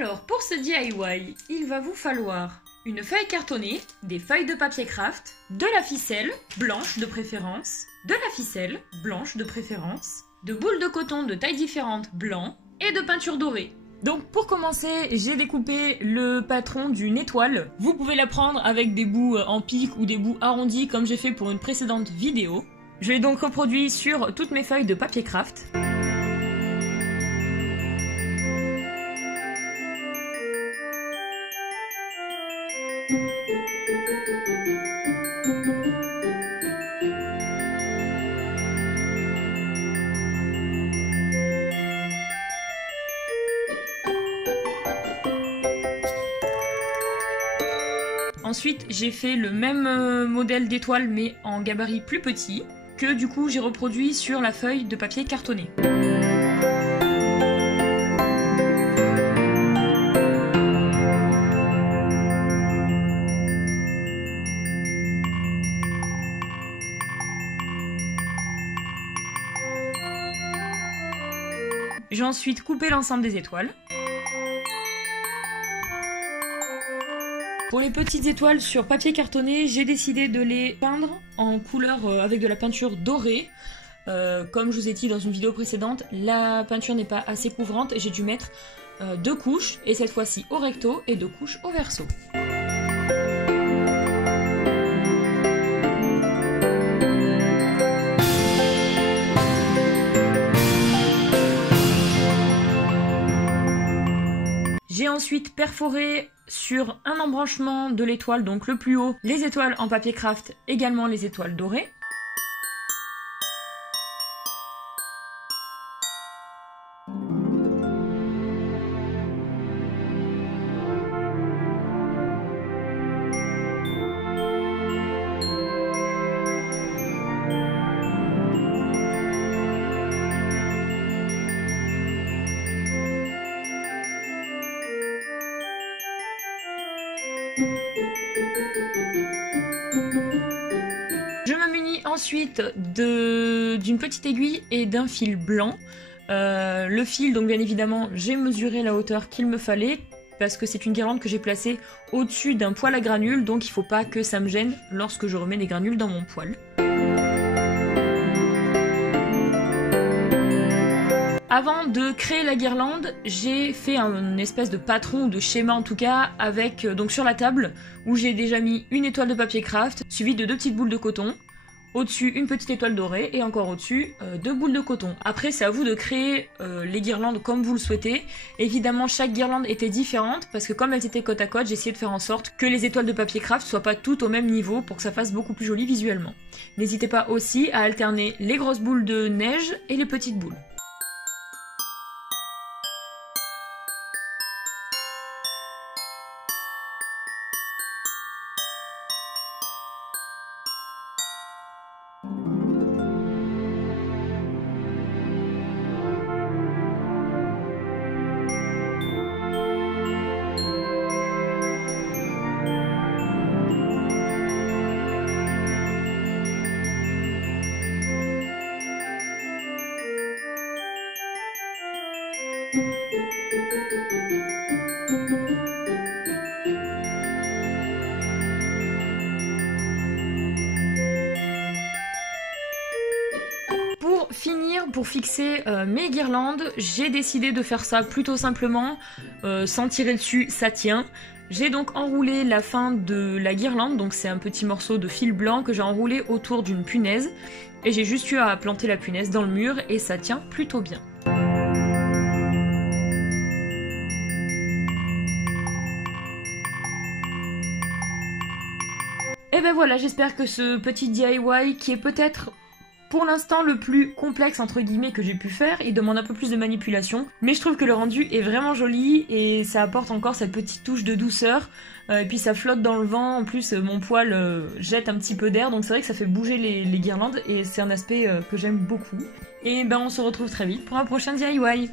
Alors pour ce DIY, il va vous falloir une feuille cartonnée, des feuilles de papier craft, de la ficelle, blanche de préférence, de la ficelle, blanche de préférence, de boules de coton de tailles différentes, blanc, et de peinture dorée. Donc pour commencer, j'ai découpé le patron d'une étoile. Vous pouvez la prendre avec des bouts en pique ou des bouts arrondis comme j'ai fait pour une précédente vidéo. Je l'ai donc reproduit sur toutes mes feuilles de papier craft. Ensuite, j'ai fait le même modèle d'étoile mais en gabarit plus petit que du coup j'ai reproduit sur la feuille de papier cartonné. J'ai ensuite coupé l'ensemble des étoiles. Pour les petites étoiles sur papier cartonné, j'ai décidé de les peindre en couleur avec de la peinture dorée. Comme je vous ai dit dans une vidéo précédente, la peinture n'est pas assez couvrante et j'ai dû mettre 2 couches, et cette fois-ci au recto et 2 couches au verso. J'ai ensuite perforé sur un embranchement de l'étoile, donc le plus haut, les étoiles en papier craft, également les étoiles dorées. Je me munis ensuite d'une petite aiguille et d'un fil blanc. Le fil, donc bien évidemment, j'ai mesuré la hauteur qu'il me fallait parce que c'est une guirlande que j'ai placée au-dessus d'un poêle à granules, donc il ne faut pas que ça me gêne lorsque je remets des granules dans mon poêle. Avant de créer la guirlande, j'ai fait un espèce de patron ou de schéma en tout cas avec donc sur la table où j'ai déjà mis une étoile de papier craft suivie de 2 petites boules de coton, au-dessus une petite étoile dorée et encore au-dessus 2 boules de coton. Après c'est à vous de créer les guirlandes comme vous le souhaitez. Évidemment chaque guirlande était différente parce que comme elles étaient côte à côte, j'ai essayé de faire en sorte que les étoiles de papier craft soient pas toutes au même niveau pour que ça fasse beaucoup plus joli visuellement. N'hésitez pas aussi à alterner les grosses boules de neige et les petites boules. Pour fixer mes guirlandes, j'ai décidé de faire ça plutôt simplement, sans tirer dessus, ça tient. J'ai donc enroulé la fin de la guirlande, donc c'est un petit morceau de fil blanc que j'ai enroulé autour d'une punaise, et j'ai juste eu à planter la punaise dans le mur et ça tient plutôt bien. Et ben voilà, j'espère que ce petit DIY qui est peut-être pour l'instant le plus complexe entre guillemets que j'ai pu faire, il demande un peu plus de manipulation, mais je trouve que le rendu est vraiment joli et ça apporte encore cette petite touche de douceur, et puis ça flotte dans le vent, en plus mon poêle jette un petit peu d'air, donc c'est vrai que ça fait bouger les guirlandes et c'est un aspect que j'aime beaucoup. Et ben on se retrouve très vite pour un prochain DIY.